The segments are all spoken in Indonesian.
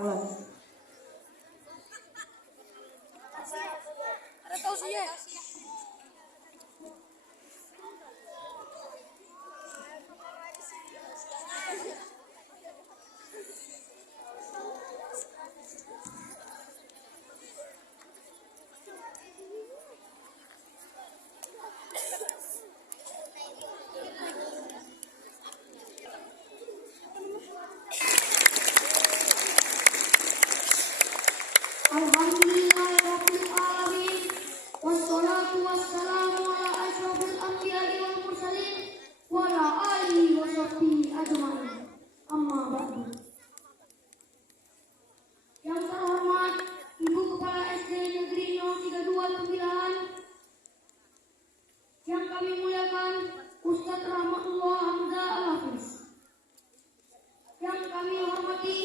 mulai. Ada tausiah. Alhamdulillahirabbil alamin wassalatu wassalamu ala asyrofil anbiya'i wal mursalin wa ala alihi wa sahbihi ajmain. Amma ba'du. Yang terhormat Ibu Kepala SD Negeri 032 Tembilahan, yang kami muliakan Ustadz Rahmatullah Hamzah Al-Hafiz, yang kami hormati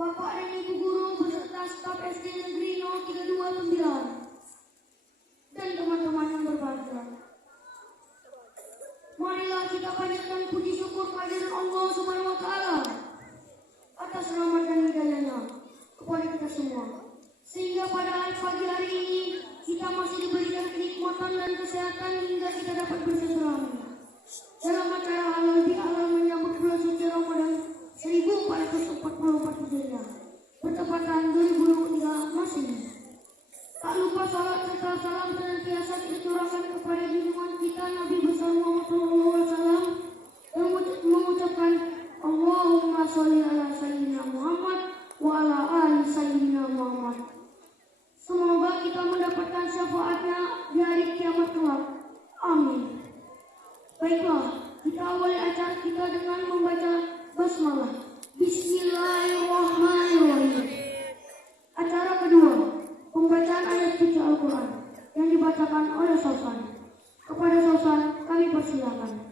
Bapak dan Ibu Guru beserta staf SD Negeri 032 Tembilahan, dan teman-teman yang berbahagia. Marilah kita panjatkan puji syukur kehadirat Allah Subhanahu wa Ta'ala atas rahmat dan hidayahnya kepada kita semua, sehingga pada pagi hari ini kita masih diberikan kenikmatan dan kesehatan hingga kita dapat bersilaturahmi dalam acara halal bihalal menyambut bulan suci Ramadan 1444 Hijriah bertepatan 2023 Masehi. Tak lupa salat serta salam senantiasa tercurahkan kepada junjungan kita Nabi besar Muhammad SAW yang mengucapkan Allahumma sholli ala sayyidina Muhammad wa ala ali sayyidina Muhammad. Semoga kita mendapatkan syafaatnya di hari kiamat kelak. Amin. Baiklah, kita awali acara kita dengan membaca basmalah. Bismillahirrahmanirrahim. Acara kedua, pembacaan ayat suci Al-Quran yang dibacakan oleh Sausan. Kepada Sausan kami persilakan.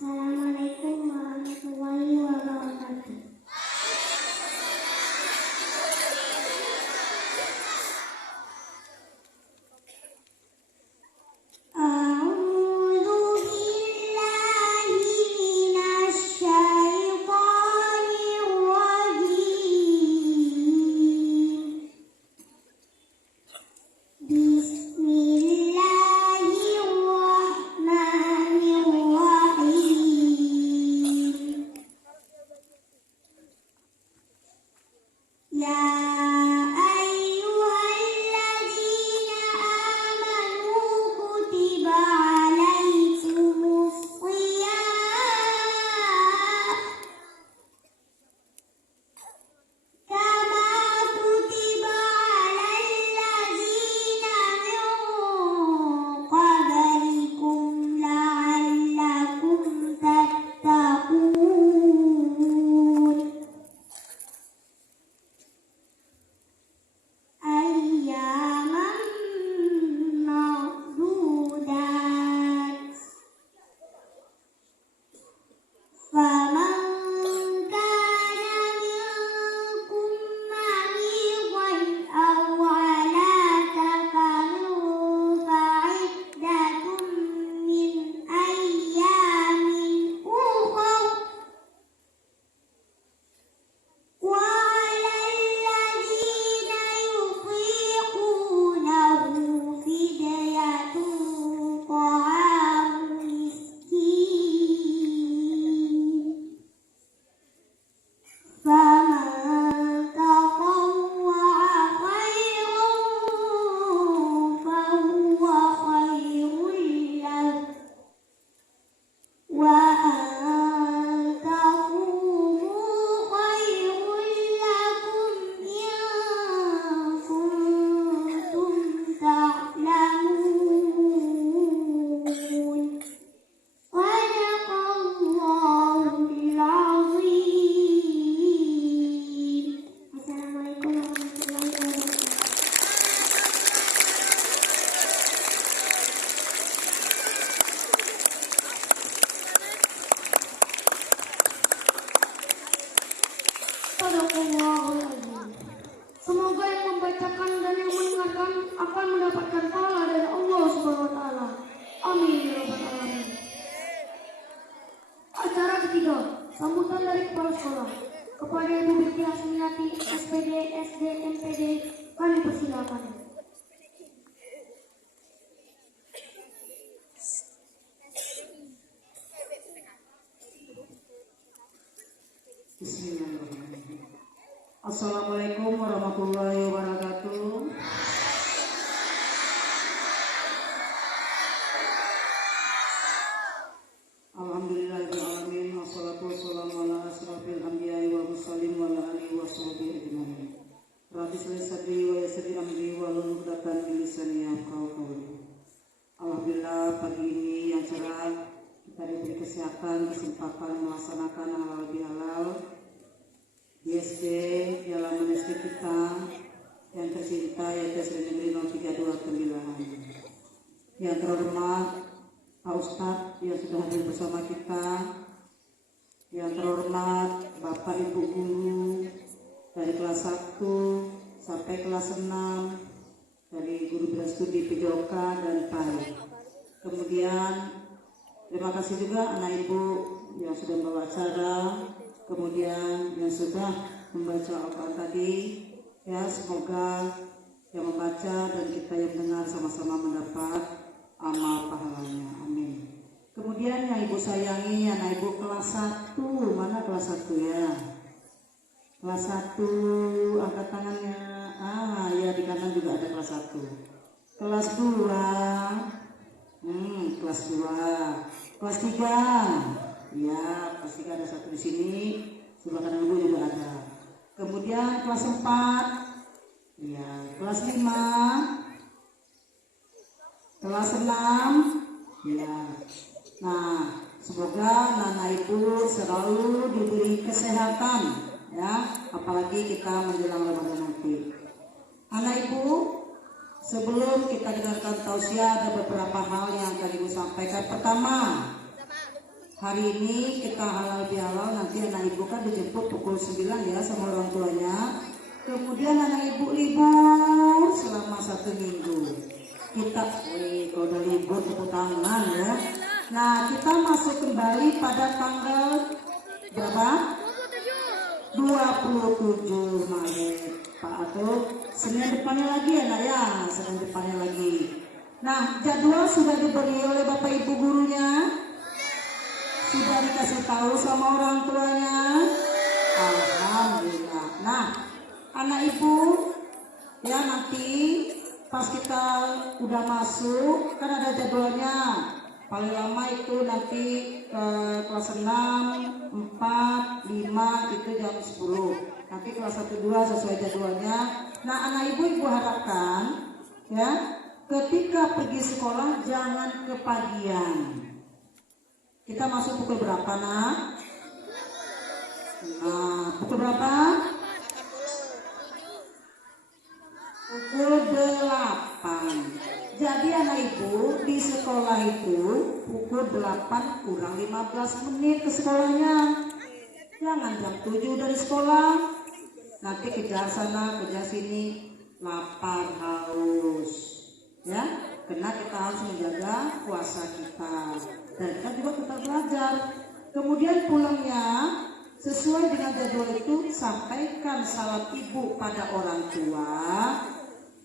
Assalamualaikum warahmatullahi wabarakatuh. A'udzu billahi minasy syaithanir rajim. akan mendapatkan pahala dari Allah Subhanahu wa taala. Amin ya rabbal alamin. Acara ketiga, sambutan dari kepala sekolah. Kepada Ibu Binti Hasminati, SPD, SD, MPD, kami persilakan. Bismillahirrahmanirrahim. Assalamualaikum warahmatullahi wabarakatuh. Alhamdulillahirrahmanirrahim. Wassalatu wassalamu ala asrafil anbiya'i wal mursalin wa ala alihi wa sahbihi ajma'in. Rabbi shrah li sadri wa yassir li amri wahlul 'uqdatam min lisani yafqahu qawli. Alhamdulillah pagi ini yang cerah kita diberi kesempatan melaksanakan halal bihalal di SD di halaman SD kita yang tercinta yaitu SD Negeri 03 Tembilahan. Yang terhormat Pak Ustadz yang sudah hadir bersama kita, yang terhormat Bapak Ibu Guru dari kelas 1 sampai kelas 6 dari guru berstudi PJOK dan PAI. Kemudian terima kasih juga anak ibu yang sudah membawa acara, kemudian yang sudah membaca Al-Quran tadi. Ya, semoga yang membaca dan kita yang dengar sama-sama mendapat amal pahalanya. Amin. Kemudian yang ibu sayangi anak ibu kelas 1, mana kelas 1 ya? Kelas 1, angkat tangannya. Ya di kanan juga ada kelas 1. Kelas 2. Kelas 2. Kelas 3. Ya, kelas 3 ada satu di sini. Sebelah kanan ibu juga ada. Kemudian kelas 4. Ya, kelas 5. Kelas 6. Ya. Nah, semoga anak ibu selalu diberi kesehatan ya, apalagi kita menjelang Ramadan nanti. Anak ibu, sebelum kita dengarkan tausiah ada beberapa hal yang akan ibu sampaikan. Pertama, hari ini kita halal bihalal, nanti anak ibu kan dijemput pukul 9 ya sama orang tuanya. Kemudian anak ibu libur selama 1 minggu. Kita kalau udah libur tepuk tangan ya. Nah, kita masuk kembali pada tanggal berapa? 27 Maret. Pak Atul, Senin depannya lagi ya nak ya, Senin depannya lagi. Nah, jadwal sudah diberi oleh Bapak Ibu gurunya, sudah dikasih tahu sama orang tuanya. Alhamdulillah. Nah, anak ibu ya nanti pas kita udah masuk kan ada jadwalnya. Paling lama itu nanti kelas 6, 4, 5 itu jam 10. Nanti kelas 1, 2 sesuai jadwalnya. Nah, anak ibu harapkan ya ketika pergi sekolah jangan kepagian. Kita masuk pukul berapa nak? Nah, pukul berapa? Pukul 8. Jadi anak ibu di sekolah itu pukul 8 kurang 15 menit ke sekolahnya. Jangan jam 7 dari sekolah. Nanti kejar sana, kejar sini, lapar, haus. Ya, karena kita harus menjaga puasa kita. Dan kita juga tetap belajar. Kemudian pulangnya sesuai dengan jadwal itu sampaikan salam ibu pada orang tua.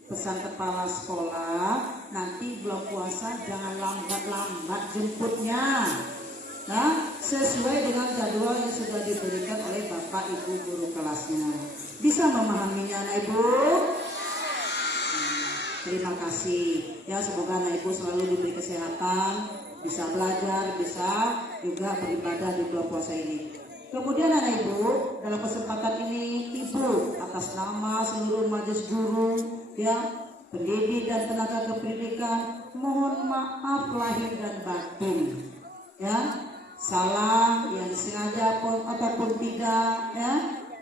Pesan kepala sekolah, nanti bulan puasa jangan lambat-lambat jemputnya. Nah, sesuai dengan jadwal yang sudah diberikan oleh Bapak Ibu guru kelasnya. Bisa memahaminya anak ibu? Terima kasih. Ya, semoga anak ibu selalu diberi kesehatan, bisa belajar, bisa juga beribadah di bulan puasa ini. Kemudian anak ibu, dalam kesempatan ini ibu atas nama seluruh majelis guru, ya, pendidik dan tenaga kependidikan, mohon maaf lahir dan batin, ya, salah yang disengaja ataupun tidak, ya.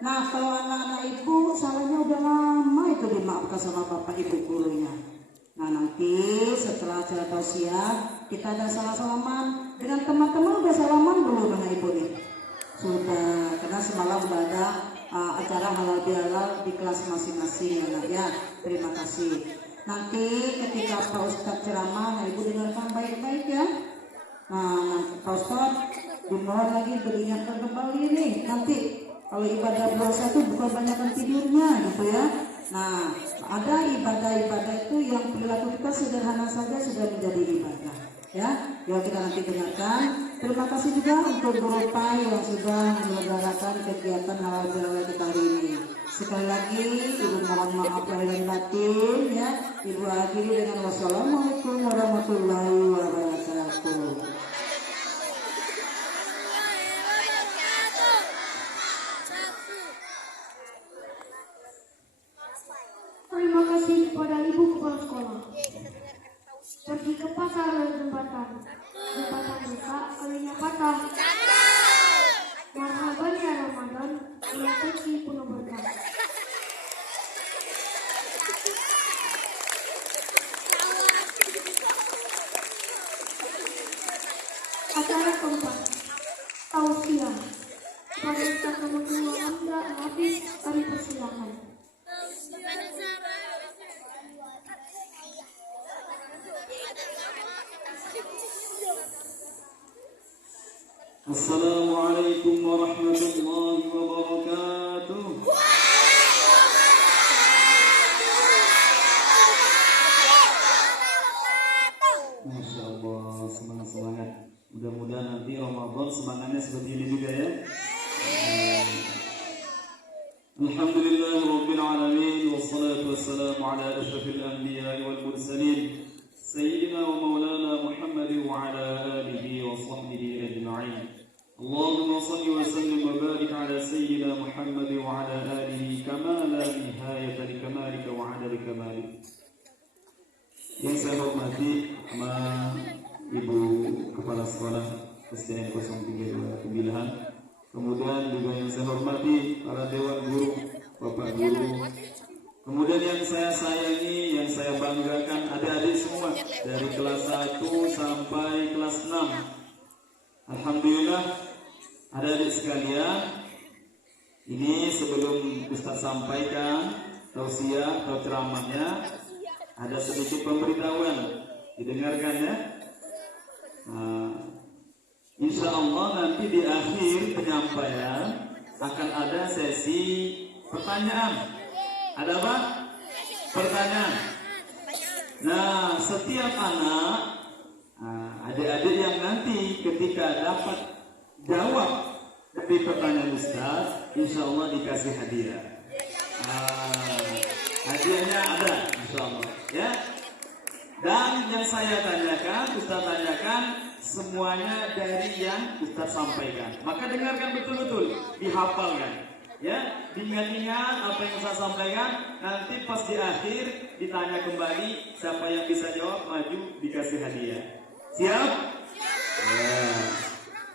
Nah, kalau anak-anak ibu salahnya udah lama itu dimaafkan sama bapak ibu gurunya. Nah, nanti setelah acara tausiah kita ada salam-salaman dengan teman-teman. Udah salaman belum anak ibu nih? Sudah, karena semalam udah ada acara halal bihalal di kelas masing-masing ya nak ya. Terima kasih. Nanti ketika Pak Ustadz ceramah, nah Ibu dengarkan baik-baik ya. Nah, Pak Ustadz dimohon lagi untuk diingatkan kembali nih. Nanti kalau ibadah puasa itu bukan banyakkan tidurnya gitu ya. Nah, ada ibadah-ibadah itu yang perilaku kita sederhana saja sudah menjadi ibadah. Ya, kita nanti dengarkan. Terima kasih juga untuk Guru Pai yang sudah menyelenggarakan kegiatan halal bihalal kita hari ini. Sekali lagi, Ibu mohon maaf lahir dan batin ya. Ibu akhiri dengan wassalamualaikum warahmatullahi wabarakatuh. Terima kasih kepada Ibu Kepala Sekolah. Pergi ke pasar dan jembatan rusak, kalinya patah. Marhaban ya Ramadan, bulan suci penuh berkah. Acara keempat, tausiah. Pada Ustaz nomor 2 Hamda Hafiz, kami persilakan. Assalamualaikum warahmatullahi wabarakatuh. Masya Allah, semangat. Mudah-mudahan nanti Ramadan semangatnya seperti ini juga ya. Alhamdulillah Rabbil Alamin. Wassalatu wassalamu ala ashrafil anbiya wal mursalin Sayyidina wa maulana Muhammad wa ala alihi wa sahbihi ajma'in. Allahumma salli wa sallim wa barik ala Sayyidina Muhammad wa ala alihi kama la nihayata li kamalika wa adari kamalik. Yang saya hormati sama Ibu Kepala Sekolah SDN 032 Pemilihan. Kemudian juga yang saya hormati para dewan guru, Bapak Guru. Kemudian yang saya sayangi, yang saya banggakan adik-adik semua dari kelas 1 sampai kelas 6. Alhamdulillah adik-adik sekalian, ini sebelum Ustaz sampaikan tausiah atau ceramahnya, ada sedikit pemberitahuan, didengarkan ya. Insya Allah nanti di akhir penyampaian akan ada sesi pertanyaan. Ada apa? Pertanyaan. Nah, setiap anak, adik-adik yang nanti ketika dapat jawab dari pertanyaan Ustaz, insya Allah dikasih hadiah. Hadiahnya ada, insya Allah. Ya. Dan yang saya tanyakan, Ustaz tanyakan, semuanya dari yang Ustaz sampaikan. Maka dengarkan betul-betul, dihafalkan. Ya, diingat-ingat apa yang Ustaz sampaikan. Nanti pas di akhir ditanya kembali, siapa yang bisa jawab maju dikasih hadiah. Siap? Ya.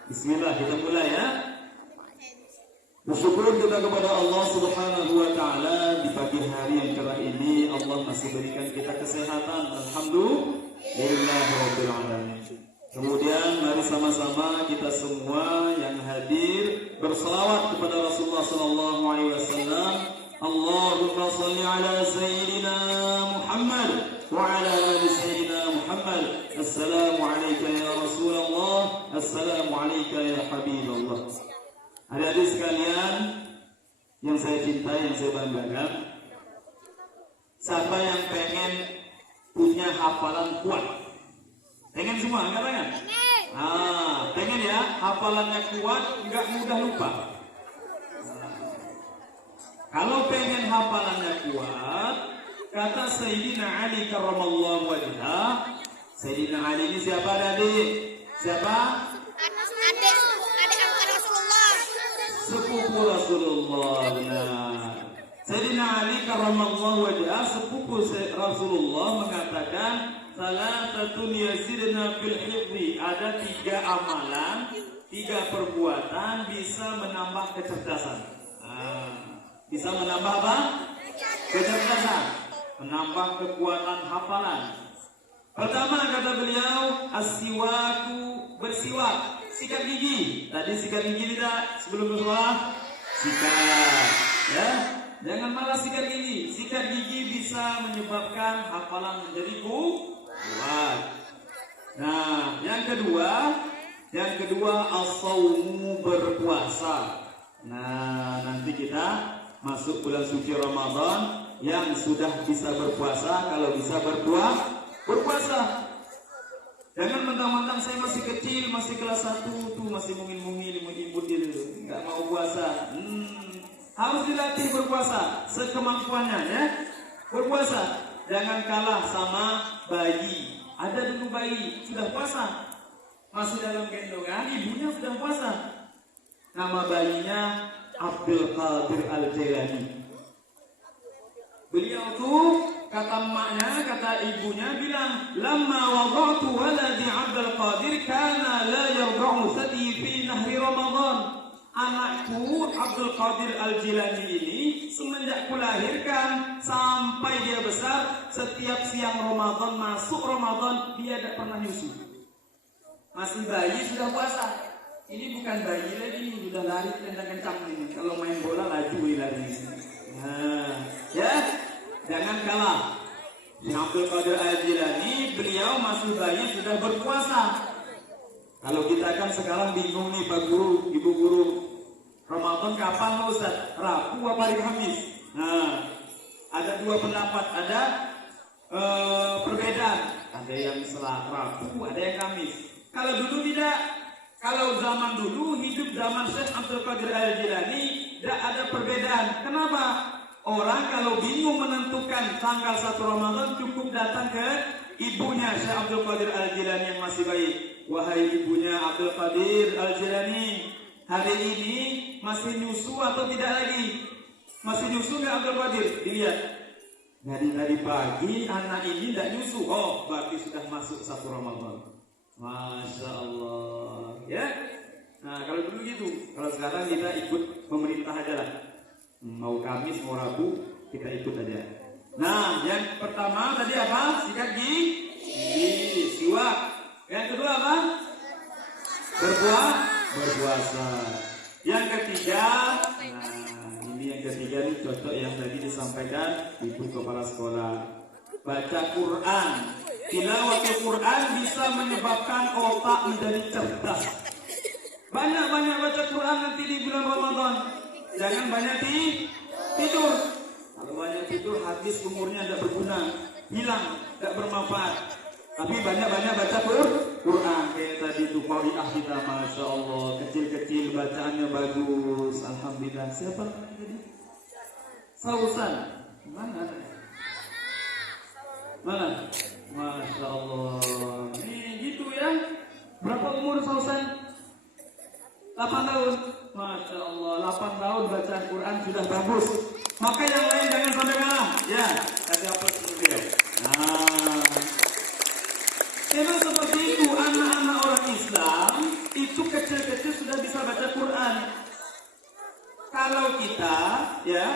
Bismillah, kita mulai ya. Bersyukur kita kepada Allah Subhanahu wa taala di pagi hari yang cerah ini. Allah masih berikan kita kesehatan. Alhamdulillahirabbil alamin. Kemudian mari sama-sama kita semua yang hadir berselawat kepada Rasulullah sallallahu alaihi wasallam. Allahumma shalli ala sayyidina Muhammad wa ala ali sayyidina Muhammad. Assalamu alayka ya Rasulullah, assalamu alayka ya Habiballah. Adik-adik sekalian yang saya cintai, yang saya banggakan, siapa yang pengen punya hafalan kuat? Pengen semua, enggak pengen? Pengen ya, hafalannya kuat, enggak mudah lupa. Kalau pengen hafalannya kuat, kata Sayyidina Ali karramallahu wajhah. Sayyidina Ali ini siapa adik? Siapa? Adik angkat Rasulullah. Sepupu Rasulullah. Nah, Sayyidina Ali karramallahu wajhah, sepupu Rasulullah mengatakan, salasatun yazidna fil hifzi. Ada 3 amalan, 3 perbuatan bisa menambah kecerdasan. Bisa menambah apa? Kecerdasan. Menambah kekuatan hafalan. Pertama kata beliau, as-siwaku, bersiwak, sikat gigi. Tadi sikat gigi tidak sebelum bersuara? Sikat. Ya. Jangan malas sikat gigi. Sikat gigi bisa menyebabkan hafalan menjadi kuat. Nah, yang kedua as-shaumu, berpuasa. Nah, nanti kita masuk bulan suci Ramadan. Yang sudah bisa berpuasa, kalau bisa berpuasa. Jangan mentang-mentang saya masih kecil, masih kelas 1 tuh masih mungil-mungil, imut-imut gitu, nggak mau puasa. Harus dilatih berpuasa sekemampuannya ya. Berpuasa, jangan kalah sama bayi. Ada dulu bayi sudah puasa, masih dalam gendongan, ibunya sudah puasa. Nama bayinya Abdul Qadir Al-Jailani. Beliau tuh kata emaknya, kata ibunya bilang, "Lamma wada'tu waladi Abdul Qadir kana la yarda'u thadi fi nahri Ramadan." Anakku Abdul Qadir Al-Jilani ini semenjak kulahirkan sampai dia besar, setiap siang Ramadan, masuk Ramadan, dia tidak pernah nyusu. Masih bayi sudah puasa. Ini bukan bayi lagi, sudah lari kencang-kencang ini. Kalau main bola laju lari. Nah, ya, jangan kalah. Abdul Qadir Al-Jilani, beliau masih bayi sudah berpuasa. Kalau kita kan sekarang bingung nih Pak Guru, Ibu Guru, Ramadan kapan Ustaz? Rabu apa hari Kamis? Nah, ada dua pendapat, ada perbedaan. Ada yang setelah Rabu, ada yang Kamis. Kalau dulu tidak. Kalau zaman dulu, hidup zaman Syekh Abdul Qadir Al-Jilani, tidak ada perbedaan. Kenapa? Orang kalau bingung menentukan tanggal 1 Ramadan, cukup datang ke ibunya Syekh Abdul Qadir Al-Jilani yang masih bayi. Wahai ibunya Abdul Qadir Al-Jilani, hari ini masih nyusu atau tidak lagi? Masih nyusu nggak Abdul Qadir? Dilihat. Dari tadi pagi anak ini tidak nyusu. Oh, berarti sudah masuk 1 Ramadan. Masya Allah. Ya. Nah, kalau dulu gitu. Kalau sekarang kita ikut pemerintah aja lah. Mau Kamis, mau Rabu, kita ikut aja. Nah, yang pertama tadi apa? Sikat gigi, siwak. Yang kedua apa? Berpuasa. Yang ketiga, nah ini yang ketiga nih cocok yang tadi disampaikan Ibu Kepala Sekolah. Baca Quran. Tilawatul Quran bisa menyebabkan otak menjadi cerdas. Banyak-banyak baca Quran nanti di bulan Ramadan. Jangan banyak tidur. Kalau banyak tidur, hadis umurnya tidak berguna, hilang, tidak bermanfaat. Tapi banyak-banyak baca Quran. Kayak tadi itu Qari'ah kita, Masya Allah, kecil-kecil bacaannya bagus. Alhamdulillah. Siapa namanya tadi? Sausan. Mana? Masya Allah. Ini gitu ya. Berapa umur Sausan? 8 tahun. Masya Allah, 8 tahun baca Quran sudah bagus. Maka yang lain jangan sampai kalah. Ya, kasih apa seperti itu. Nah, memang seperti itu. Anak-anak orang Islam itu kecil-kecil sudah bisa baca Quran. Kalau kita, ya,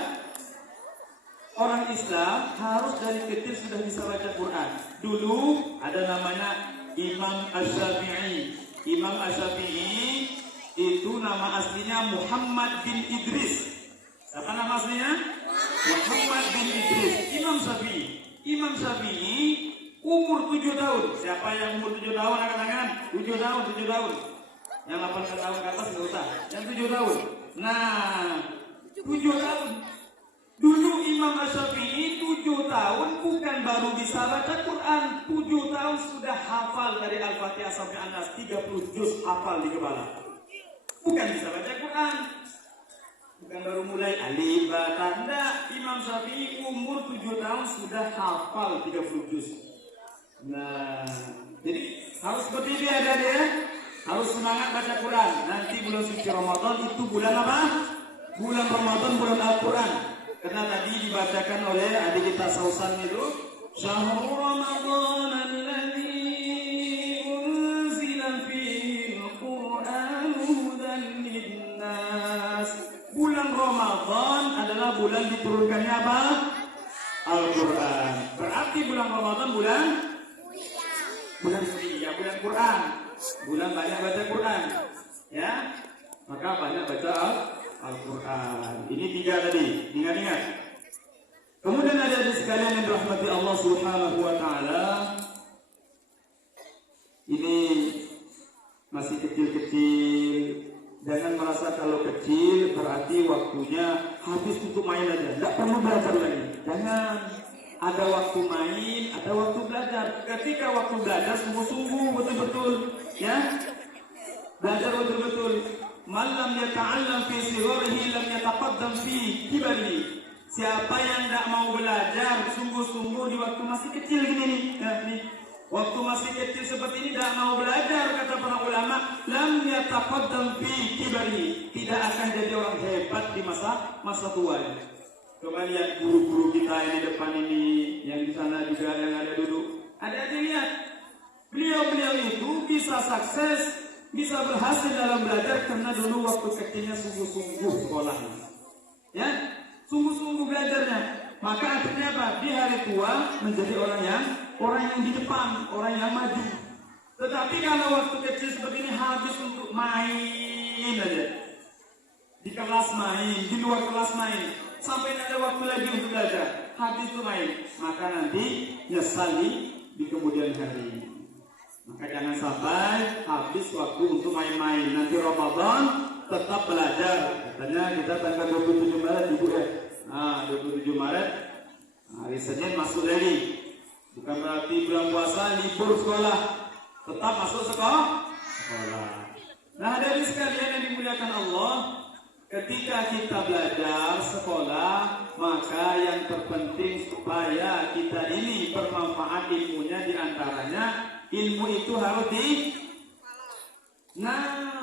orang Islam harus dari kecil sudah bisa baca Quran. Dulu ada namanya Imam Asy-Syafi'i. Imam Asy-Syafi'i itu nama aslinya Muhammad bin Idris. Apa nama aslinya? Muhammad bin Idris. Imam Syafi'i umur 7 tahun. Siapa yang umur 7 tahun angkat tangan? 7 tahun. Yang 8 tahun ke atas enggak usah. Yang 7 tahun. Nah, 7 tahun. Dulu Imam Asy-Syafi'i 7 tahun bukan baru bisa baca Quran. 7 tahun sudah hafal dari Al-Fatihah sampai An-Nas, 30 juz hafal di kepala. Bukan bisa baca Quran. Bukan baru mulai alif ba ta. Enggak, Imam Syafi'i umur 7 tahun sudah hafal 30 juz. Nah, jadi harus seperti itu ya, ya. Harus semangat baca Quran. Nanti bulan suci Ramadan itu bulan apa? Bulan Ramadan, bulan Al-Quran. Karena tadi dibacakan oleh adik kita Sausan itu, Syahrul Ramadan alladzi unzila fihi al-Qur'an hudan linnas. Bulan Ramadan adalah bulan diturunkannya apa? Al-Quran. Berarti bulan Ramadan bulan mulia, bulan Quran. Bulan banyak baca Quran. Ya. Maka banyak baca Al-Quran. Ini Ini 3 tadi, ingat-ingat. Kemudian ada di sekalian yang dirahmati Allah Subhanahu wa taala. Ini masih kecil-kecil. Jangan merasa kalau kecil berarti waktunya habis untuk main aja. Tidak perlu belajar lagi. Jangan. Ada waktu main, ada waktu belajar. Ketika waktu belajar sungguh-sungguh betul-betul, ya. Belajar betul-betul. Man lam yata'allam fi sigharihi lam yataqaddam fi kibarihi. Siapa yang tidak mau belajar sungguh-sungguh di waktu masih kecil gini nih, ya, nih. Waktu masih kecil seperti ini tidak mau belajar, kata para ulama, lam yataqaddam fi kibarihi. Tidak akan jadi orang hebat di masa tuanya. Coba lihat guru-guru kita yang di depan ini, yang di sana juga yang ada duduk. Ada lihat, beliau-beliau itu bisa sukses, bisa berhasil dalam belajar karena dulu waktu kecilnya sungguh-sungguh sekolahnya, ya, sungguh-sungguh belajarnya. Maka akhirnya apa? Di hari tua menjadi orang yang di depan, orang yang maju. Tetapi kalau waktu kecil seperti ini habis untuk main aja, di kelas main, di luar kelas main, sampai tidak ada waktu lagi untuk belajar, habis itu main, maka nanti nyesali di kemudian hari. Maka jangan sampai habis waktu untuk main-main. Nanti Ramadan tetap belajar. Katanya kita tanggal 27 Maret Ibu ya. Nah, 27 Maret hari Senin masuk lagi. Bukan berarti bulan puasa libur sekolah, tetap masuk sekolah. Nah, dari sekalian yang dimuliakan Allah, ketika kita belajar sekolah, maka yang terpenting supaya kita ini bermanfaat ilmunya, diantaranya ilmu itu harus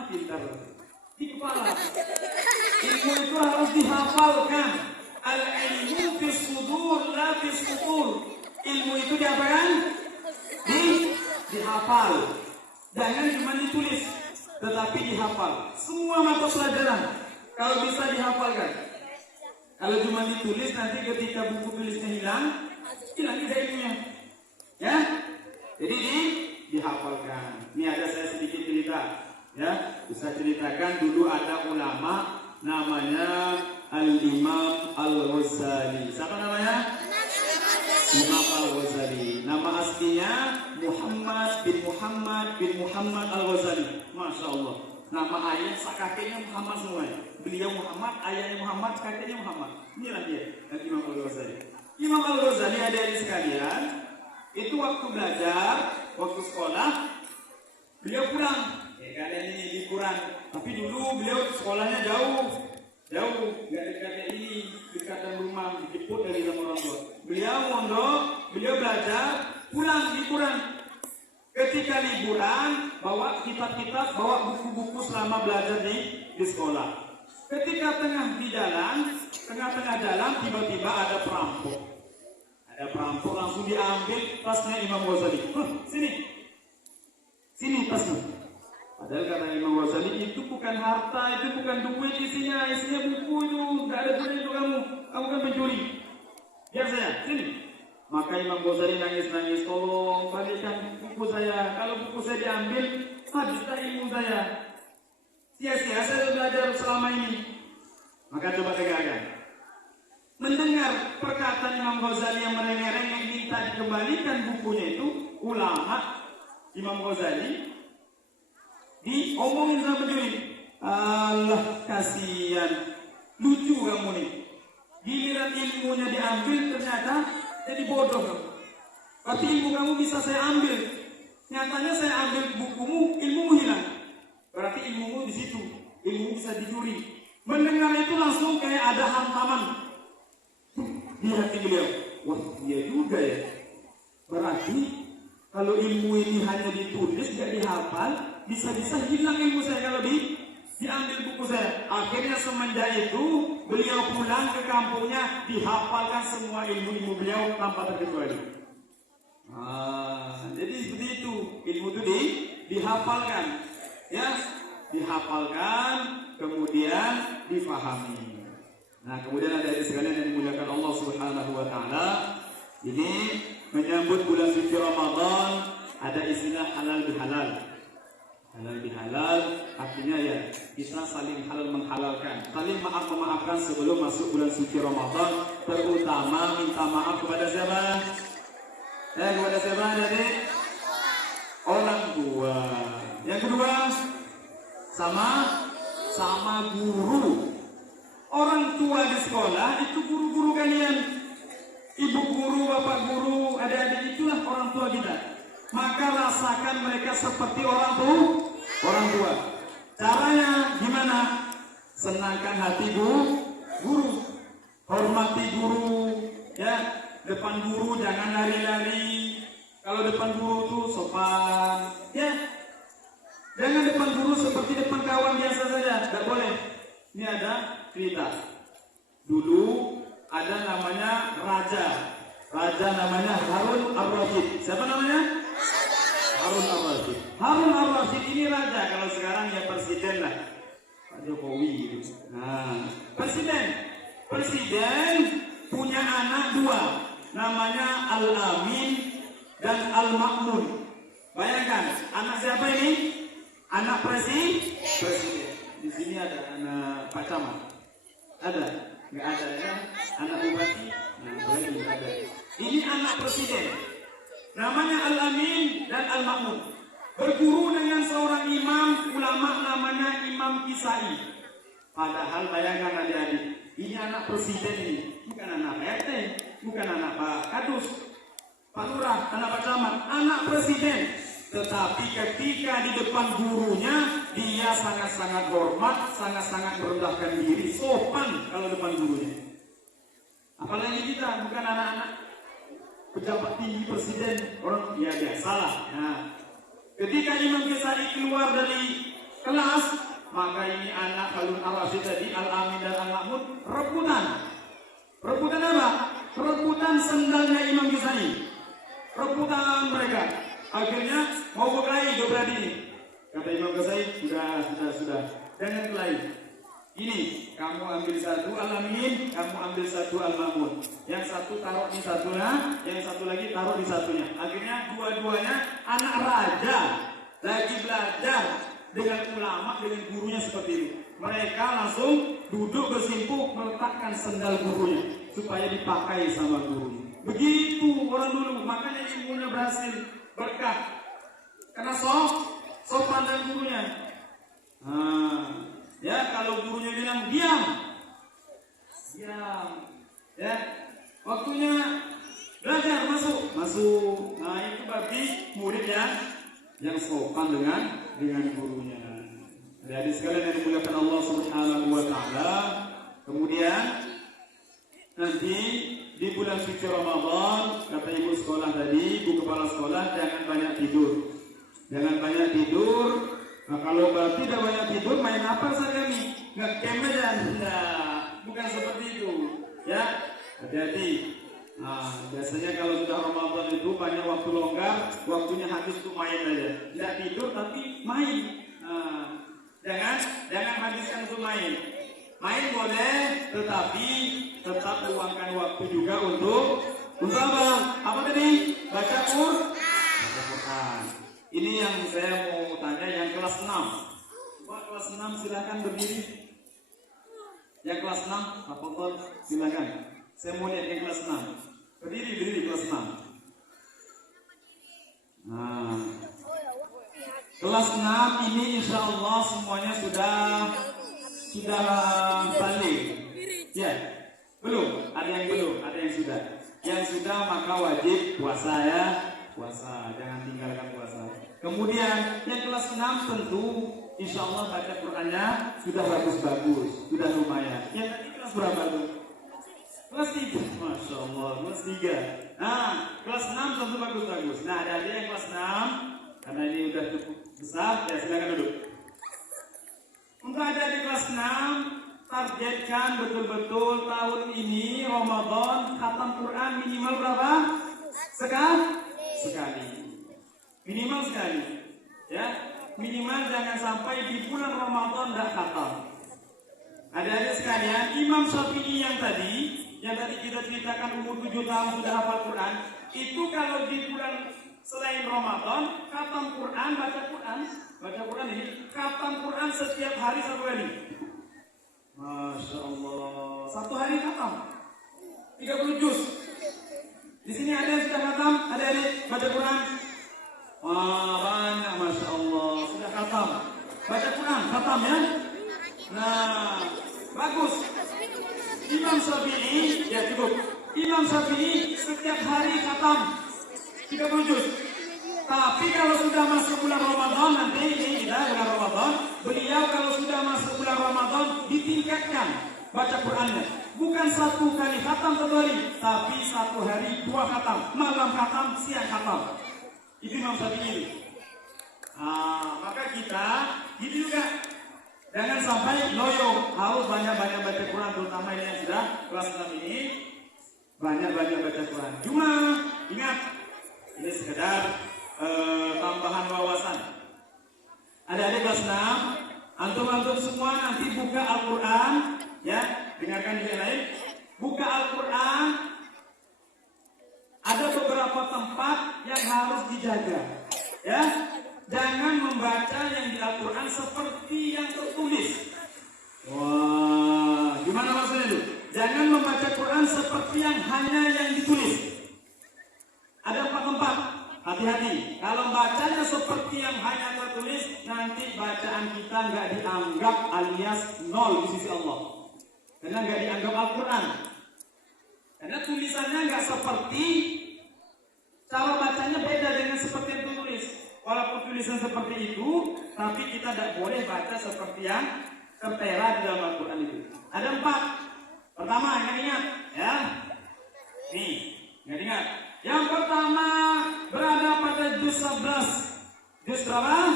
pintar di kepala. Ilmu itu harus dihafalkan. Al-ilmu fis sudur la fis sutur. Ilmu itu diapakan? Dihafal. Jangan cuma ditulis, tetapi dihafal. Semua mata pelajaran kalau bisa dihafalkan. Kalau cuma ditulis, nanti ketika buku tulisnya hilang juga ilmunya. Ya, jadi dihafalkan. Ini ada saya sedikit cerita, ya, bisa ceritakan. Dulu ada ulama namanya Al-Imam Al-Ghazali. Siapa namanya? Imam Al-Ghazali. Nama aslinya Muhammad bin Muhammad Al-Ghazali. Masya Allah. Nama ayah kakeknya Muhammad semuanya. Beliau Muhammad, ayahnya Muhammad, kakeknya Muhammad. Inilah dia, Imam Al-Ghazali. Imam Al-Ghazali, hadirin sekalian, itu waktu belajar, waktu sekolah, beliau pulang. Kalian ini liburan, tapi dulu beliau sekolahnya jauh, nggak dekat ini, dekat dari rumah, dijemput dari orang tua. Beliau mondok, beliau belajar, pulang liburan. Ketika liburan, bawa kitab-kitab, bawa buku-buku selama belajar di sekolah. Ketika tengah jalan, tiba-tiba ada perampok. Ada perampok langsung diambil tasnya Imam Ghazali. Sini tasnya. Padahal kata Imam Ghazali, itu bukan harta, itu bukan duit isinya buku itu. Tidak ada duit itu kamu kan pencuri. Biar saya, sini. Maka Imam Ghazali nangis-nangis, tolong balikan buku saya. Kalau buku saya diambil, habislah ilmu saya. Sia-sia saya belajar selama ini. Maka coba tegakkan. Mendengar perkataan Imam Ghazali yang merengek-rengek minta dikembalikan bukunya itu, ulama Imam Ghazali diomongin sama pencuri. Allah, kasihan, lucu kamu nih. Giliran ilmunya diambil, ternyata jadi bodoh kamu. Berarti ilmu kamu bisa saya ambil. Nyatanya saya ambil bukumu, ilmumu hilang. Berarti ilmumu di situ, ilmu bisa dicuri. Mendengar itu langsung kayak ada hantaman di hati beliau. Wah, iya juga ya. Berarti kalau ilmu ini hanya ditulis, gak dihafal, bisa-bisa hilang ilmu saya kalau diambil buku saya. Akhirnya semenjak itu beliau pulang ke kampungnya, dihafalkan semua ilmu beliau tanpa terkecuali. Jadi seperti itu, ilmu itu dihafalkan, ya, dihafalkan, kemudian difahami. Nah, kemudian ada sekalian yang dimuliakan Allah Subhanahu wa taala. Ini menyambut bulan suci Ramadan, ada istilah halal bihalal. Halal bihalal artinya ya kita saling halal menghalalkan, saling maaf memaafkan sebelum masuk bulan suci Ramadan. Terutama minta maaf kepada siapa? Kepada siapa adik? Orang tua. Yang kedua sama guru. Orang tua di sekolah itu guru-guru kalian. Ibu guru, bapak guru, adik-adik itulah orang tua kita. Maka rasakan mereka seperti orang tua. Caranya gimana? Senangkan hati guru. Hormati guru, ya. Depan guru jangan lari-lari. Kalau depan guru tuh sopan, ya. Jangan depan guru seperti depan kawan biasa saja, tidak boleh. Ini ada cerita. Dulu ada namanya raja namanya Harun Ar-Rasyid. Siapa namanya? Harun Ar-Rasyid. Harun Ar-Rasyid ini raja, kalau sekarang ya presiden lah, Pak Jokowi gitu. Nah, presiden punya anak dua, namanya Al-Amin dan Al-Ma'mun. Bayangkan, anak siapa ini? Anak presiden. Di sini ada anak Pak Camat. Ada? Nggak ada ya? Anak bupati? Nah, boleh nggak ada. Ini anak presiden. Namanya Al-Amin dan Al-Ma'mun. Berguru dengan seorang imam ulama namanya Imam Kisai. Padahal bayangkan adik-adik, ini anak presiden ini, bukan anak RT, bukan anak Pak Kadus, Pak Lurah, anak Pak Camat, anak presiden. Tetapi ketika di depan gurunya, dia sangat-sangat hormat, sangat-sangat merendahkan diri, sopan kalau depan gurunya. Apalagi kita, bukan anak-anak pejabat tinggi presiden, orang ya biasalah. Nah, ketika Imam Kisai keluar dari kelas, maka ini anak Harun Ar-Rasyid tadi, Al-Amin dan Al-Ma'mun rebutan. Rebutan apa? Rebutan sendalnya Imam Kisai. Rebutan mereka. Akhirnya mau berkelahi dua berarti ini. Kata Imam Kisai, sudah. Jangan berkelahi. Ini, kamu ambil satu Al-Amin, kamu ambil satu Al-Ma'mun. Yang satu taruh di satunya, yang satu lagi taruh di satunya. Akhirnya dua-duanya anak raja lagi belajar dengan ulama, dengan gurunya seperti ini. Mereka langsung duduk bersimpuh meletakkan sendal gurunya supaya dipakai sama gurunya. Begitu orang dulu, makanya ilmunya berhasil. Berkah karena sopan dan gurunya. Ya kalau gurunya bilang diam, ya waktunya belajar masuk. Nah itu berarti murid yang sopan dengan gurunya. Jadi sekalian yang dimuliakan Allah Subhanahu wa taala. Kemudian nanti di bulan suci Ramadan, kata ibu sekolah tadi, ibu kepala sekolah, jangan banyak tidur. Jangan banyak tidur. Nah, kalau tidak banyak tidur, main apa saja nih? Nge-game aja. Nah, bukan seperti itu. Ya, hati-hati. Nah, biasanya kalau sudah Ramadan itu banyak waktu longgar, waktunya habis untuk main aja. Tidak tidur tapi main. Nah, jangan habiskan untuk main. Main boleh, tetapi tetap luangkan waktu juga untuk apa? Apa tadi? Baca Quran. Ini yang saya mau tanya yang kelas 6. Pak kelas 6 silakan berdiri. Yang kelas 6, Pak Potol silakan. Saya mau lihat yang kelas 6. Berdiri kelas 6. Nah, kelas 6 ini insya Allah semuanya sudah balik. Ya, belum. Ada yang belum, ada yang sudah. Yang sudah maka wajib puasa ya, puasa. Jangan tinggalkan puasa. Kemudian yang kelas 6 tentu insya Allah baca Qurannya sudah bagus-bagus, sudah lumayan. Yang tadi kelas berapa tuh? Kelas 3, Masya Allah, kelas 3. Nah, kelas 6 tentu bagus-bagus. Nah, ada yang kelas 6, karena ini udah cukup besar, ya silakan duduk. Untuk ada di kelas 6, targetkan betul-betul tahun ini Ramadan khatam Quran minimal berapa? Sekali. Minimal sekali. Ya, minimal jangan sampai di bulan Ramadan tidak khatam. Adik-adik sekalian, Imam Syafi'i yang tadi kita ceritakan umur 7 tahun sudah hafal Quran, itu kalau di bulan selain Ramadan, khatam Quran, baca Quran ini, khatam Quran setiap hari 1 kali. Masya Allah, 1 hari khatam 30 juz. Di sini ada yang sudah khatam, ada adik baca Quran. Wah, banyak, Masya Allah, sudah khatam baca Quran, khatam ya. Nah, bagus. Imam Syafi'i, ya cukup. Imam Syafi'i setiap hari khatam 30 juz. Tapi kalau sudah masuk bulan Ramadan, nanti ini kita bulan Ramadan, beliau kalau sudah masuk bulan Ramadan ditingkatkan baca Qurannya. Bukan 1 kali khatam 1 hari, tapi 1 hari 2 khatam, malam khatam, siang khatam. Itu Imam Syafi'i. Maka kita gitu juga. Jangan sampai loyo, harus banyak-banyak baca Quran, terutama ini yang sudah kelas 6 ini, banyak-banyak baca Quran. Cuma ingat, ini sekedar tambahan wawasan. Adik-adik kelas 6, antum-antum semua nanti buka Al-Quran, ya, dengarkan yang lain. Buka Al-Quran, ada beberapa tempat yang harus dijaga, ya. Jangan membaca yang di Al-Quran seperti yang tertulis. Wah, gimana maksudnya itu? Jangan membaca Quran seperti yang hanya yang ditulis. Ada 4 tempat. Hati-hati. Kalau bacanya seperti yang hanya tertulis, nanti bacaan kita nggak dianggap alias 0 di sisi Allah. Karena nggak dianggap Al-Quran. Karena tulisannya nggak seperti, cara bacanya beda dengan seperti yang tertulis. Walaupun tulisan seperti itu, tapi kita tidak boleh baca seperti yang tertera di dalam Al-Quran itu. Ada 4. Pertama, ingat ya. Nih, ingat. Yang pertama berada pada juz 11. Juz berapa?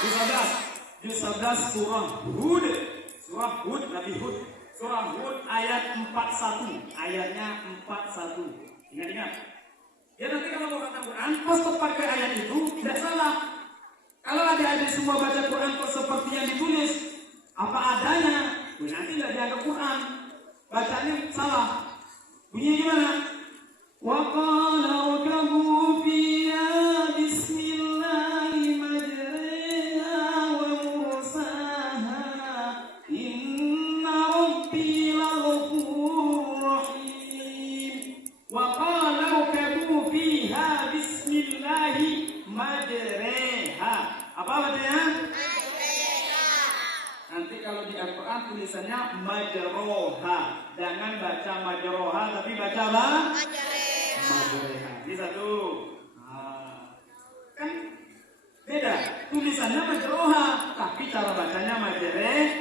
Juz 11. Juz 11 surah Hud. Surah Hud, Nabi Hud. Surah Hud ayat 41. Ayatnya 41. Ingat. Ya nanti kalau mau kata Quran, pas tepat ke ayat itu, tidak salah. Kalau adik-adik semua baca Quran kok seperti yang ditulis, apa adanya, nanti tidak dianggap Quran. Bacanya salah. Bunyinya gimana? Wa qala rakabu fiha bismillahi majriha wa mursaha inna rabbi laghafurur rahim. Wa qala rakabu fiha bismillahi majriha. Apa bacanya? Nanti kalau di Al-Quran tulisannya majroha. Jangan baca majroha, tapi baca apa? Majreha. Ini satu. Kan beda. Tulisannya majroha, tapi cara bacanya majreha.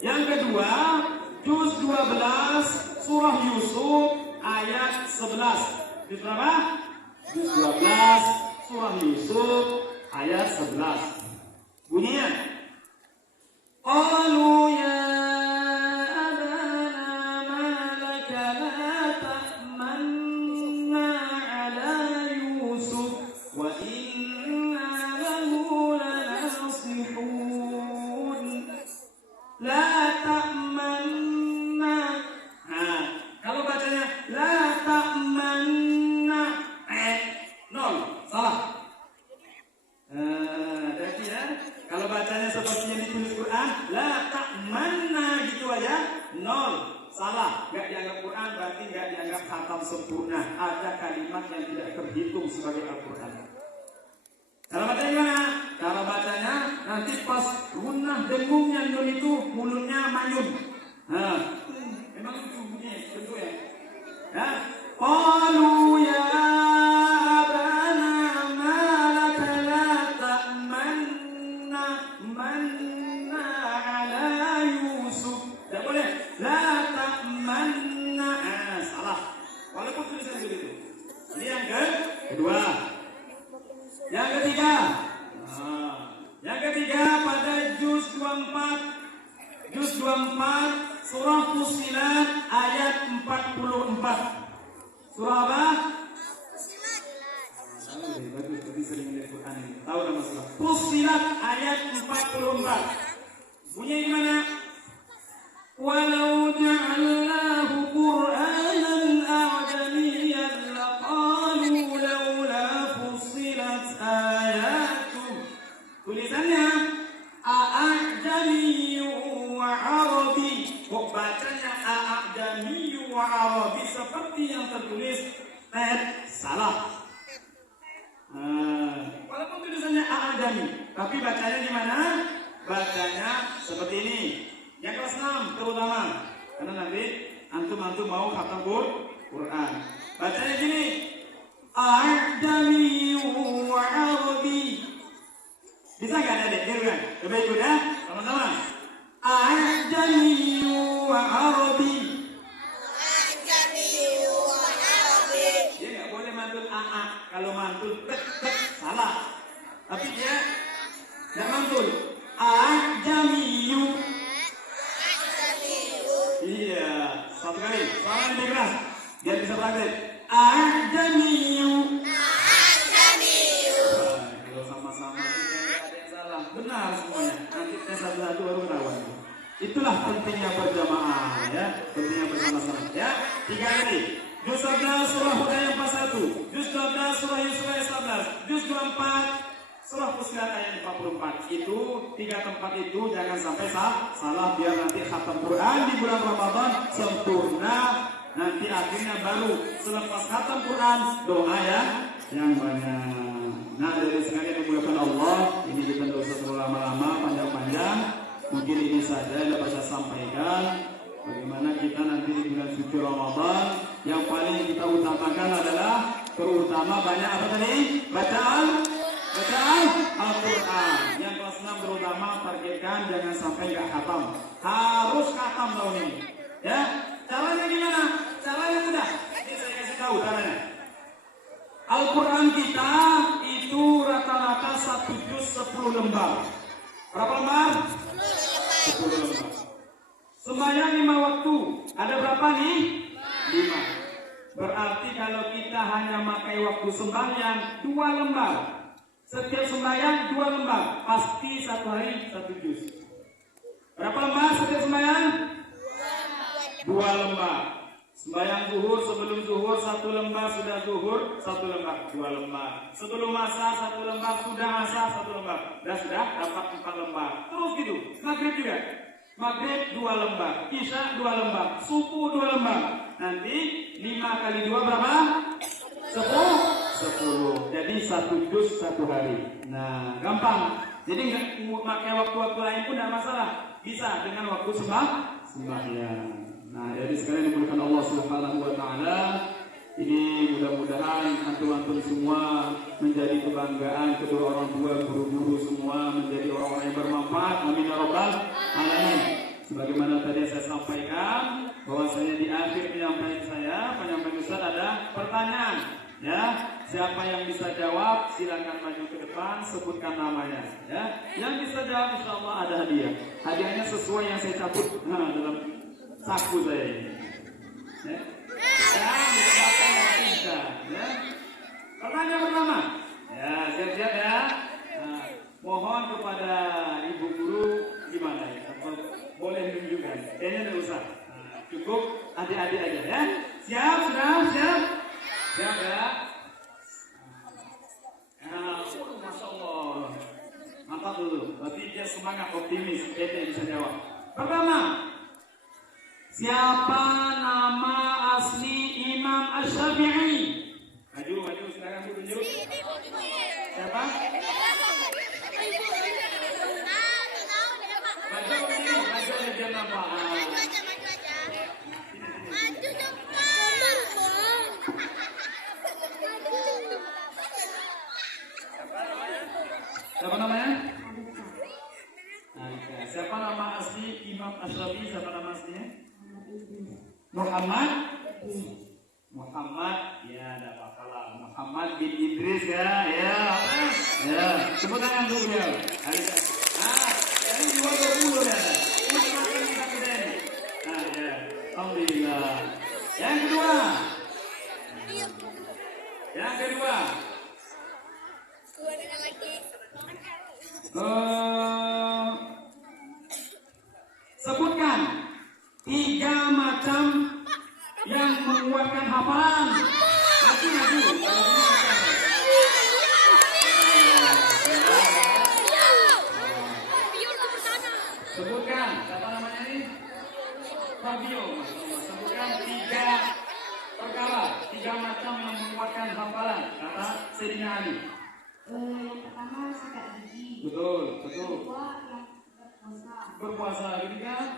Yang kedua, juz 12 surah Yusuf ayat 11. Juz berapa? Juz 12 surah Yusuf ayat 11. Bunyinya, qalu ya abana ma laka la ta'manna ala Yusuf wa inna lahu lanasihun. La ta'manna. Nah, kalau bacanya la ta'manna, 0, salah. Kalau bacanya seperti yang ditulis Quran, la ta'manna gitu aja, 0, salah, nggak dianggap Quran, berarti nggak dianggap khatam sempurna. Ada kalimat yang tidak terhitung sebagai Al-Quran. Cara bacanya gimana? Cara bacanya nanti pas gunnah dengungnya nun itu mulutnya manyun. Nah, memang itu bunyinya, bentuk ya. Ya, qalu ya kedua. Yang ketiga pada juz 24 surah Fussilat ayat 44. Surah apa? Tahu nama surah Fussilat ayat 44. Bunyinya gimana? Walau ja'alnahu Qur'anan a'jamiyyan laqala bacanya a'jami wa arabi seperti yang tertulis salah. Walaupun tulisannya a'jami, tapi bacanya gimana? Bacanya seperti ini. Yang kelas 6 terutama, karena nanti antum mau khatam Quran. Bacanya gini, a'jami wa arabi. Bisa nggak adik? Kan? Coba ikut ya, sama-sama. A'jami wa arabi. Dia nggak boleh mantul a. Kalau mantul salah. Tapi dia nggak mantul. A'jami. Iya, satu kali. Sama lebih keras. Biar bisa praktek. A'jami. Kalau sama-sama ada yang salah. Benar semuanya. Nanti tes satu-satu baru ketahuan. Itulah pentingnya berjamaah ya, pentingnya bersama-sama ya. 3 kali. Juz 11 surah Hud ayat 41, Juz 12 surah Yusuf ayat 11, Juz 24 surah Fussilat ayat 44. Itu 3 tempat itu jangan sampai salah biar nanti khatam Quran di bulan Ramadan sempurna. Nanti akhirnya baru selepas khatam Quran doa ya yang banyak. Nah dari sekalian dimuliakan Allah, ini kita tidak usah terlalu lama-lama, panjang-panjang. Mungkin ini saja yang dapat saya sampaikan. Bagaimana kita nanti di bulan suci Ramadan yang paling kita utamakan adalah terutama banyak apa tadi? Bacaan Al-Quran. Yang kelas 6 terutama targetkan jangan sampai nggak khatam. Harus khatam tahun ini. Ya, caranya gimana? Caranya mudah. Ini saya kasih tahu caranya. Al-Quran kita itu rata-rata 1 juz 10 lembar. Berapa lembar? 10 lembar. Sembahyang 5 waktu. Ada berapa nih? 5. Berarti kalau kita hanya pakai waktu sembahyang 2 lembar. Setiap sembahyang 2 lembar. Pasti 1 hari 1 juz. Berapa lembar setiap sembahyang? 2 lembar. Sembahyang zuhur sebelum zuhur 1 lembar, sudah zuhur 1 lembar, 2 lembar. Sebelum asar 1 lembar, sudah asar 1 lembar. Dan sudah dapat 4 lembar. Terus gitu. Maghrib juga. Maghrib 2 lembar, Isya 2 lembar, subuh 2 lembar. Nanti 5 kali 2 berapa? 10. Jadi 1 juz 1 hari. Nah, gampang. Jadi nggak pakai waktu-waktu lain pun tidak masalah. Bisa dengan waktu sembahyang. Nah, jadi sekalian dimuliakan Allah Subhanahu wa taala. Ini mudah-mudahan antum-antum semua menjadi kebanggaan kedua orang tua, guru-guru semua menjadi orang-orang yang bermanfaat. Amin ya rabbal alamin. Sebagaimana tadi saya sampaikan bahwasanya di akhir penyampaian Ustaz ada pertanyaan. Ya, siapa yang bisa jawab silakan maju ke depan, sebutkan namanya. Ya, yang bisa jawab insyaallah ada hadiah. Hadiahnya sesuai yang saya cabut dalam saku saya ini. Ya. Ya. Pertanyaan pertama. Ya, siap-siap ya. Nah, mohon kepada ibu guru gimana ya? Boleh menunjukkan. Kayaknya tidak usah. Nah, cukup adik-adik aja ya. Siap, sudah, siap. Siap ya. Nah, Masya Allah. Mantap dulu. Berarti dia semangat optimis. Dia bisa jawab. Pertama. Siapa nama asli Imam Asy-Syafi'i? Maju, silakan tunjuk. Siapa? Maju biar nampak. Siapa namanya? Siapa nama asli Imam Asy-Syafi'i? Siapa nama aslinya? Muhammad, ya ada apa-apa lah. Muhammad bin Idris ya. Sebut tangan dulu ya. Ini 20 ya. Nah, ya. Alhamdulillah. Yang kedua. Sebutkan 3 macam yang menguatkan hafalan. Maju. Sebutkan, siapa namanya ini? berpuasa gitu kan?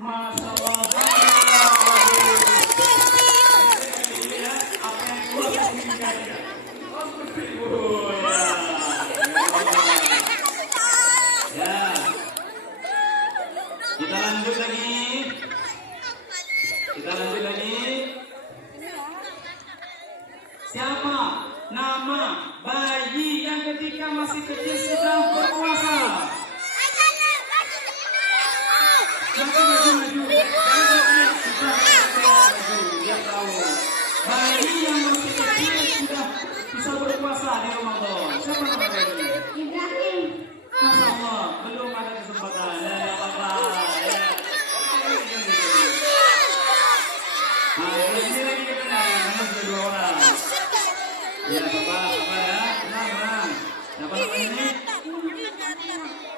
Masya Allah. Ya, apa yang keluar dari dirinya? Oh, seperti itu. Ya. Kita lanjut lagi. Siapa nama bayi yang ketika masih kecil sudah berpuasa? Maju. Dia tahu. Bayi yang masih kecil sudah bisa berpuasa di Ramadan. Siapa nama bayi? Ibrahim. Masya Allah, belum ada kesempatan. Ya, apa-apa. Ya. Nah, ini lagi kita karena sudah 2 orang. Ya, Bapak ya. Tenang. Siapa namanya ini?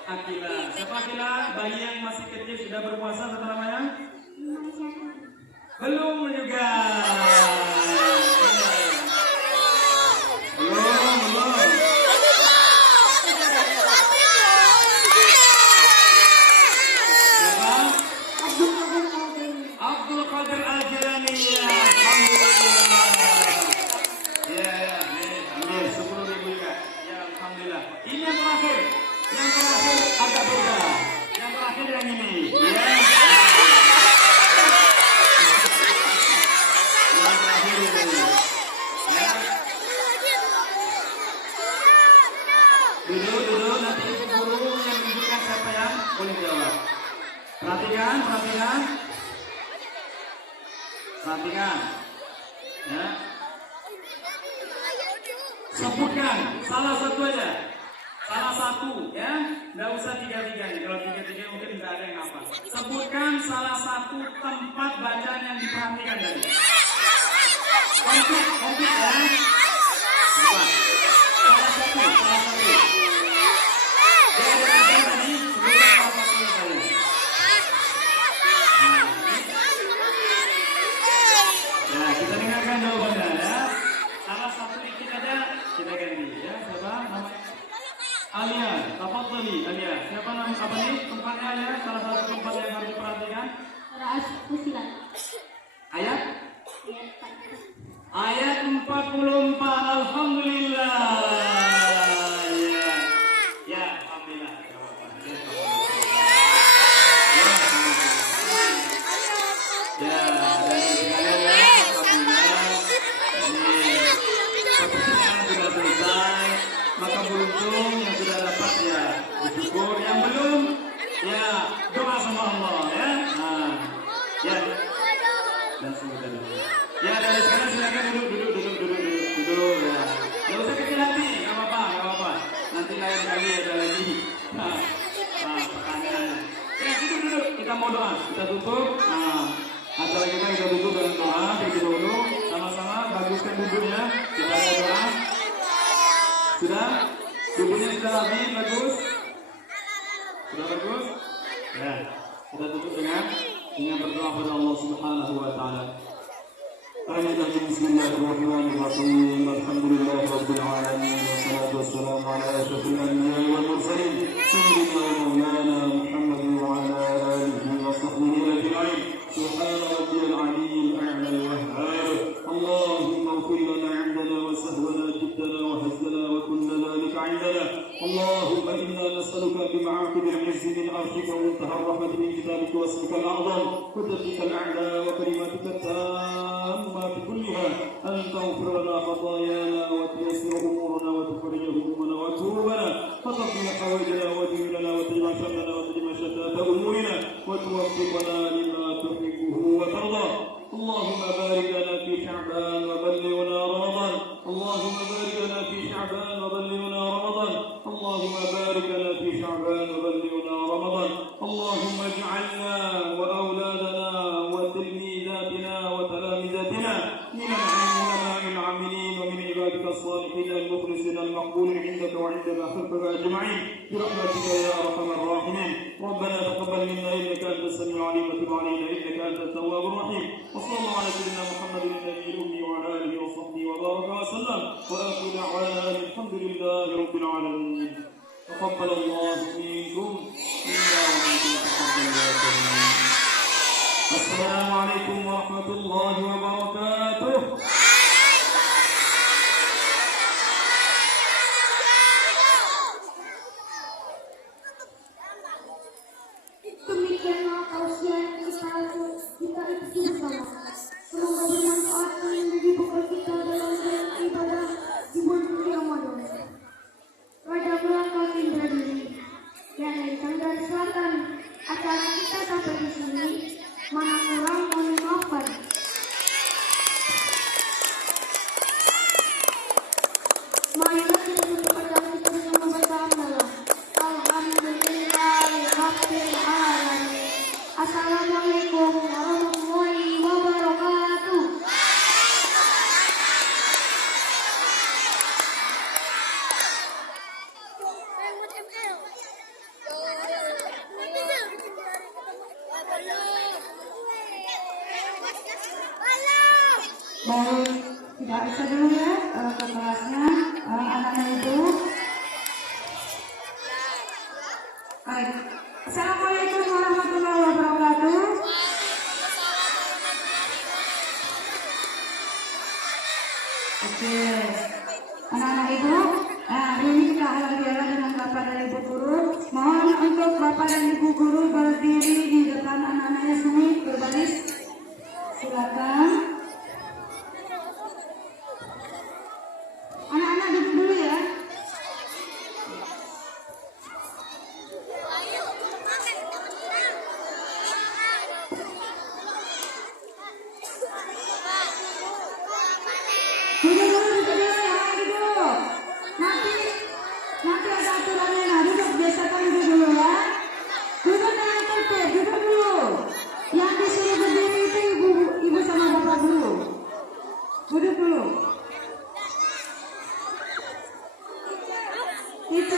Akila. Siapa Akila? Bayi yang masih kecil sudah berpuasa, siapa namanya? Belum juga. Belum. Siapa? Abdul Qadir Al-Jilani. Alhamdulillah. Ya, ambil 10.000 juga. Ya, alhamdulillah. Ini yang terakhir. Yang terakhir agak beda. Yang terakhir yang ini. Ya. Yang terakhir ini. Ya. Duduk. Nanti ibu guru yang menunjukkan siapa yang boleh jawab. Perhatikan. Ya. Sebutkan salah satu aja. Salah satu ya. Nggak usah 3-3 nih. Kalau 3-3 mungkin nggak ada yang hafal. Sebutkan salah satu tempat bacaan yang diperhatikan tadi. Komplit ya. Coba. Salah satu. Dia ada 3 tadi. Sebutkan salah satunya tadi. Nah, kita dengarkan jawabannya ya. Salah satu dikit aja kita ganti ya. Siapa namanya? Alia, tafadhali Alia. Siapa nama apa nih? Tempatnya Alia, salah satu tempat yang harus diperhatikan. Fusilat. Ayat 44. Alhamdulillah. Ya, alhamdulillah. Ya, dari sekalian ya, alhamdulillah. Ini sudah selesai. Maka beruntung yang sudah dapat ya bersyukur, yang belum ya doa sama Allah ya. Nah, ya. Dan semoga ya dari sekarang silakan duduk ya. Gak usah kecil hati, nggak apa-apa. Nanti lain kali ada lagi. Nah, pertanyaannya. Ya duduk. Kita mau doa, kita tutup. Nah, acara kita tutup dengan doa. Kita dulu sama-sama baguskan duduknya. Kita mau doa. Sudah? Duduknya sudah habis, bagus? Sudah bagus? Ya, kita tutup dengan berdoa kepada Allah Subhanahu wa taala. Bismillahirrahmanirrahim. Alhamdulillahirabbil alamin wassalatu wassalamu ala asyrafil anbiya'i wal mursalin sayyidina wa maulana Muhammadin wa ala alihi wa sahbihi ajma'in. Subhana rabbiyal aliyyil a'la al-wahhab. Allahumma ighfir lana 'amdana wa sahwana jiddana wa hazlana wa kunna dhalika 'indana. Allahumma inna nas'aluka bima'aqib al-'izzi min arshika wa muntaha ar-rahmati min kitabika wa ismika al-a'zam wa tabbika al-a'la wa kalimatika at-tammati kulliha an taghfir lana khatayana wa tayassir umurana wa tufarrij humumana wa turubana wa taqdi hawaijana wa dinana wa tajma shamlana wa tajma shattata umurina wa tuwaffiqna lima tuhibbuhu wa tarda. اللهم بارك لنا في شعبان وبلغنا رمضان. اللهم بارك لنا في شعبان وبلغنا رمضان. اللهم بارك لنا في شعبان وبلغنا رمضان. اللهم اجعلنا وأولادنا وتلميذاتنا وتلامذتنا من العلماء العاملين ومن عبادك الصالحين المخلصين المقبولين عندك وعند خلقك أجمعين برحمتك يا أرحم الراحمين. ربنا تقبل منا إنك أنت السميع العليم وتب علينا إنك أنت التواب الرحيم. وصلى الله على سيدنا محمد النبي الأمي وعلى آله وصحبه وبارك وسلم وآخر دعوانا الحمد لله رب العالمين. Taqabbalallahu minkum inna wa minkum taqabbal ya karim. Assalamualaikum warahmatullahi wabarakatuh. Demikianlah tausiah kita ikuti bersama. Semoga bermanfaat dan menjadi bekal kita dalam jalan ibadah di bulan suci Ramadan. Pada belakang indra diri yang dari Tenggara Selatan, acara kita sampai di sini. Mana kurang mohon dimaafkan. Marilah kita tutup acara kita dengan membaca hamdalah. Alhamdulillahirabbil alamin. Assalamualaikum warahmatullahi wabarakatuh. Baik, tidak bisa dulu ya ke kelasnya anak-anak itu. Baik, Assalamualaikum warahmatullahi wabarakatuh. Oke, anak-anak ibu, hari ini kita halal bihalal dengan bapak dan ibu guru. Mohon untuk bapak dan ibu guru berdiri di depan anak-anaknya sini berbaris. Silakan. Anak-anak duduk dulu ya. Duduk dulu ya, duduk. Nanti ada aturannya. Nah, duduk biasakan duduk dulu ya. Duduk dengan tertib, duduk dulu. Yang disuruh berdiri itu ibu sama bapak dulu. Duduk dulu. Kita